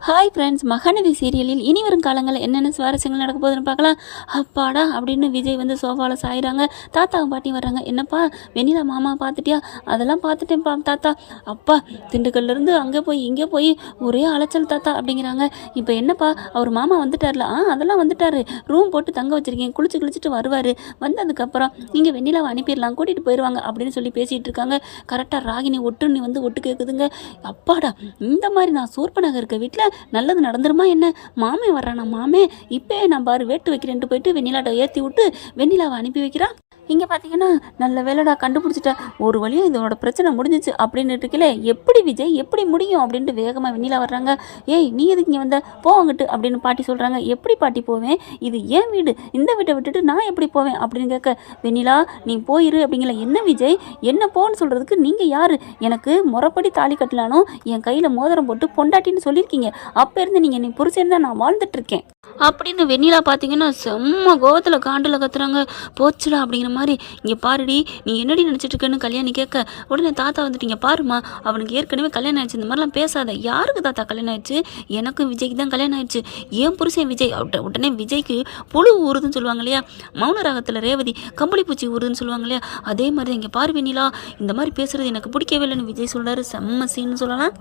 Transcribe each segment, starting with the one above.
Hi friends Mahanadi சீரியலில் இனி வரும் காலங்களில் என்னென்ன சுவாரஸ்யங்கள் நடக்க போகுதுன்னு பார்க்கலாம். அப்பாடா அப்படின்னு விஜய் வந்து சோஃபாவில் சாயிறாங்க. தாத்தாவும் பாட்டியும் வர்றாங்க. என்னப்பா வெண்ணிலா மாமா பார்த்துட்டியா? அதெல்லாம் பார்த்துட்டேன்ப்பா தாத்தா. அப்பா திண்டுக்கல்லேருந்து அங்கே போய் இங்கே போய் ஒரே அலைச்சல் தாத்தா அப்படிங்கிறாங்க. இப்போ என்னப்பா அவர் மாமா வந்துட்டார்ல? ஆ அதெல்லாம் வந்துட்டார். ரூம் போட்டு தங்க வச்சுருக்கீங்க குளிச்சு குளிச்சுட்டு வருவார். வந்ததுக்கப்புறம் நீங்கள் வெண்ணிலாவை அனுப்பிடலாம் கூட்டிகிட்டு போயிடுவாங்க அப்படின்னு சொல்லி பேசிகிட்டு இருக்காங்க. கரெக்டாக ராகினி ஒட்டுன்னு வந்து ஒட்டு கேட்குதுங்க அப்பாடா இந்த மாதிரி நான் சூர்ப இருக்க வீட்டில் நல்லது நடந்துருமா என்ன? மாமே வர்றானா மாமே? இப்போ நான் பாரு வேட்டு வைக்கிறேன்ட்டு போயிட்டு வெண்ணிலாட்ட ஏற்றி விட்டு வெண்ணிலாவை அனுப்பி வைக்கிறா. இங்கே பார்த்தீங்கன்னா நல்ல வேலைடா கண்டுபிடிச்சிட்டேன். ஒரு வழியாக இதனோட பிரச்சனை முடிஞ்சிச்சு அப்படின்னு இருக்கல எப்படி விஜய் எப்படி முடியும் அப்படின்ட்டு வேகமாக வெண்ணிலா வர்றாங்க. ஏய் நீ எதுக்கு இங்கே வந்த? போ அங்கிட்டு அப்படின்னு பாட்டி சொல்கிறாங்க எப்படி பாட்டி போவேன்? இது ஏன் வீடு? இந்த வீட்டை விட்டுட்டு நான் எப்படி போவேன் அப்படின்னு கேட்க வெண்ணிலா நீ போயிரு அப்படிங்கல. என்ன விஜய்? என்ன போன்னு சொல்கிறதுக்கு நீங்கள் யார்? எனக்கு முறப்படி தாலி கட்டலானோ என் கையில் மோதிரம் போட்டு பொண்டாட்டின்னு சொல்லியிருக்கீங்க. அப்போ இருந்து நீங்கள் நீ புருஷன் தான் நான் வாழ்ந்துட்டு இருக்கேன். அப்படின்னு வெண்ணிலா பார்த்தீங்கன்னா செம்ம கோவத்தில் காண்டில் கத்துறாங்க. போச்சுடா அப்படிங்கிற மாதிரி இங்கே பாருடி நீ என்னடி நினச்சிட்டு இருக்கேன்னு கல்யாணி கேட்க உடனே தாத்தா வந்துட்டு இங்கே பாருமா அவனுக்கு ஏற்கனவே கல்யாணம் ஆயிடுச்சு இந்த மாதிரிலாம் பேசாத. யாருக்கு தாத்தா கல்யாணம் ஆயிடுச்சு? எனக்கும் விஜய்க்கு தான் கல்யாணம் ஆயிடுச்சு. ஏன் புருஷன் விஜய்? உடனே விஜய்க்கு புழு ஊறுதுன்னு சொல்லுவாங்க இல்லையா? மௌன ராகத்தில் ரேவதி கம்பளி பூச்சி ஊறுதுன்னு சொல்லுவாங்க இல்லையா? அதே மாதிரி தான் இங்கே பாரு வெண்ணிலா இந்த மாதிரி பேசுறது எனக்கு பிடிக்கவே இல்லைன்னு விஜய் சொல்கிறாரு செம்ம சீன்னு சொல்லலாம்.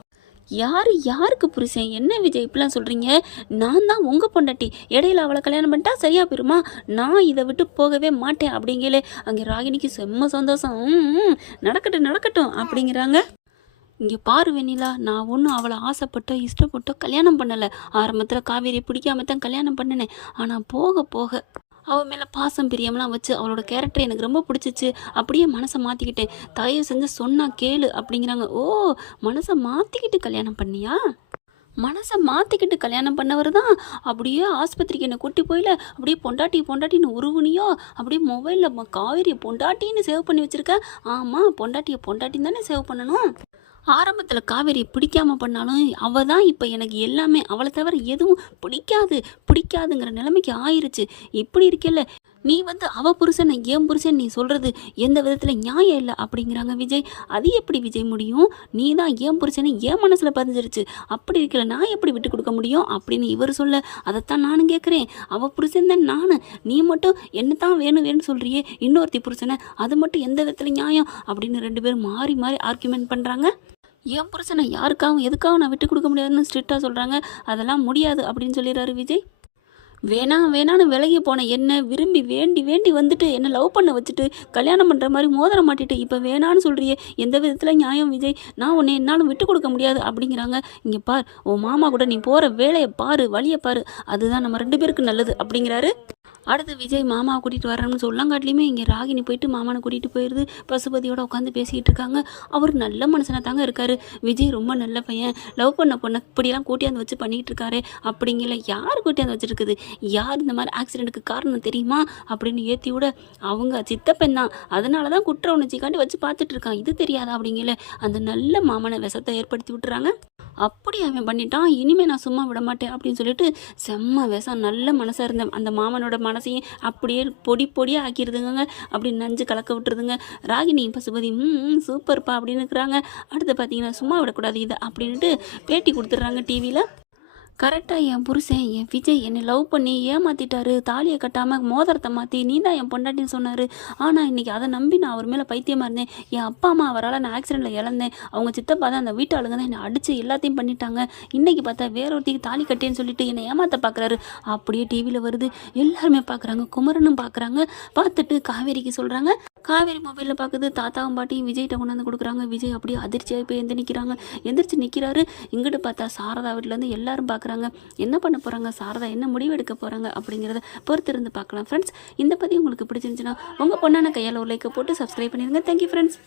யார் யாருக்கு புருஷன்? என்ன விஜய் இப்படிலாம் சொல்கிறீங்க நான் தான் உங்கள் பொண்டாட்டி. இடையில அவளை கல்யாணம் பண்ணிட்டா சரியாக போயிருமா? நான் இதை விட்டு போகவே மாட்டேன் அப்படிங்கலே. அங்கே ராகினிக்கு செம்ம சந்தோஷம். ம், நடக்கட்டும் நடக்கட்டும் அப்படிங்கிறாங்க. இங்கே பாரு வெண்ணிலா நான் ஒன்றும் அவளை ஆசைப்பட்டோ இஷ்டப்பட்டோ கல்யாணம் பண்ணலை. ஆரம்பத்தில் காவேரி பிடிக்காம தான் கல்யாணம் பண்ணினேன். ஆனால் போக போக அவள் மேலே பாசம் பிரியம்லாம் வச்சு அவளோட கேரக்டர் எனக்கு ரொம்ப பிடிச்சிச்சு. அப்படியே மனசை மாற்றிக்கிட்டேன் தயவு செஞ்சு சொன்னால் கேளு அப்படிங்கிறாங்க. ஓ மனசை மாற்றிக்கிட்டு கல்யாணம் பண்ணியா? மனசை மாற்றிக்கிட்டு கல்யாணம் பண்ணவர் தான்? அப்படியே ஆஸ்பத்திரிக்கு என்னை கூட்டி போயில அப்படியே பொண்டாட்டி பொண்டாட்டின்னு உருவுனியோ அப்படியே மொபைலில் காவேரியை பொண்டாட்டின்னு சேவ் பண்ணி வச்சுருக்க? ஆமாம் பொண்டாட்டியை பொண்டாட்டின்னு தானே சேவ் பண்ணணும்? ஆரம்பத்தில் காவேரியை பிடிக்காம பண்ணாலும் அவள் தான் இப்போ எனக்கு எல்லாமே அவளை தவிர எதுவும் பிடிக்காது பிடிக்காதுங்கிற நிலைமைக்கு ஆயிருச்சு. இப்படி இருக்கல நீ வந்து அவ புருஷன் ஏன் புருஷன் நீ சொல்கிறது எந்த விதத்தில் நியாயம் இல்லை அப்படிங்கிறாங்க விஜய். அது எப்படி விஜய் முடியும்? நீ தான் ஏன் புருஷனை ஏன் மனசில் பதிஞ்சிருச்சு. அப்படி இருக்கல நான் எப்படி விட்டு கொடுக்க முடியும்? அப்படின்னு இவர் சொல்ல அதைத்தான் நானும் கேட்குறேன் அவ புருஷன் தான் நான். நீ மட்டும் என்ன தான் வேணும் வேணும்னு சொல்கிறியே இன்னொருத்தி புருஷனை அது மட்டும் எந்த விதத்தில் நியாயம்? அப்படின்னு ரெண்டு பேரும் மாறி மாறி ஆர்குமெண்ட் பண்ணுறாங்க என் புருஷனை யாருக்காகவும் எதுக்காகவும் நான் விட்டு கொடுக்க முடியாதுன்னு ஸ்ட்ரிக்டாக சொல்கிறாங்க அதெல்லாம் முடியாது அப்படின்னு சொல்லிடுறாரு விஜய். வேணாம் வேணான்னு விலகி போன என்ன விரும்பி வேண்டி வேண்டி வந்துட்டு என்ன லவ் பண்ண வச்சுட்டு கல்யாணம் பண்ணுற மாதிரி மோதிரம் மாட்டிட்டு இப்போ வேணான்னு சொல்கிறியே எந்த விதத்தில் நியாயம் விஜய்? நான் உன்னை என்னாலும் விட்டு கொடுக்க முடியாது அப்படிங்கிறாங்க. இங்கே பார் உன் மாமா கூட நீ போகிற வேலையை பாரு வழியை பாரு. அதுதான் நம்ம ரெண்டு பேருக்கு நல்லது அப்படிங்கிறாரு அடுத்து விஜய் மாமாவை கூட்டிகிட்டு வரணும்னு சொல்லங்காட்டிலையுமே இங்கே ராகினி போயிட்டு மாமானை கூட்டிகிட்டு போயிடுது பசுபதியோட உட்காந்து பேசிக்கிட்டு இருக்காங்க. அவர் நல்ல மனுஷனாக தாங்க இருக்கார். விஜய் ரொம்ப நல்ல பையன். லவ் பண்ண பொண்ணை இப்படியெல்லாம் கூட்டியாந்து வச்சு பண்ணிக்கிட்டு இருக்காரு. அப்படிங்கல யார் கூட்டியாந்து வச்சுருக்குது? யார் இந்த மாதிரி ஆக்சிடெண்ட்டுக்கு காரணம் தெரியுமா? அப்படின்னு ஏற்றி விட அவங்க சித்தப்பெண் தான். அதனால தான் குற்ற உணர்ச்சிக்காண்டி வச்சு பார்த்துட்டு இருக்கான். இது தெரியாதா அப்படிங்கல. அந்த நல்ல மாமனை விஷத்தை ஏற்படுத்தி விட்டுறாங்க. அப்படி அவன் பண்ணிட்டான் இனிமேல் நான் சும்மா விட மாட்டேன் அப்படின்னு சொல்லிட்டு செம்ம விஷம் நல்ல மனசாக இருந்த அந்த மாமனோட மனசையும் அப்படியே பொடி பொடியாக ஆக்கிடுதுங்க அப்படி நஞ்சு கலக்க விட்டுருதுங்க. ராகினி பசுபதி ம் சூப்பர்ப்பா அப்படின்னு இருக்கிறாங்க. அடுத்து பார்த்தீங்கன்னா சும்மா விடக்கூடாது இதை அப்படின்ட்டு பேட்டி கொடுத்துட்றாங்க டிவியில் கரெக்டாக என் புருஷன் என் விஜய் என்னை லவ் பண்ணி ஏமாற்றிட்டாரு தாலியை கட்டாமல் மோதிரத்தை மாற்றி நீ தான் என் பொண்டாட்டின்னு சொன்னார். ஆனால் இன்றைக்கி அதை நம்பி நான் அவர் மேலே பைத்தியமாக இருந்தேன். என் அப்பா அம்மா அவரால் நான் ஆக்சிடெண்ட்டில் இழந்தேன் அவங்க சித்தப்பா தான் அந்த வீட்டு ஆளுங்க தான் என்னை அடித்து எல்லாத்தையும் பண்ணிட்டாங்க. இன்னைக்கு பார்த்தா வேற ஒருத்திக்கு தாலி கட்டேன்னு சொல்லிட்டு என்னை ஏமாற்ற பார்க்குறாரு அப்படியே டிவியில் வருது. எல்லாருமே பார்க்குறாங்க குமரனும் பார்க்குறாங்க பார்த்துட்டு காவேரிக்கு சொல்கிறாங்க காவேரி மொபைலில் பார்க்குது தாத்தாவும் பாட்டியும் விஜய்கிட்ட கொண்டாந்து கொடுக்குறாங்க. விஜய் அப்படியே அதிர்ச்சியாக போய் எந்த நிற்கிறாங்க எந்திரிச்சு நிற்கிறாரு இங்கிட்டு பார்த்தா சாரதா வீட்டிலேருந்து எல்லாரும் பார்க்குறாங்க என்ன பண்ண போகிறாங்க சாரதா என்ன முடிவு எடுக்க போகிறாங்க அப்படிங்கிறத பொறுத்திருந்து பார்க்கலாம் ஃப்ரெண்ட்ஸ் இந்த பதிவு உங்களுக்கு பிடிச்சிருந்துச்சுன்னா உங்கள் பொண்ணான கையால் ஒரு லைக்கை போட்டு சப்ஸ்கிரைப் பண்ணிடுங்க. Thank you friends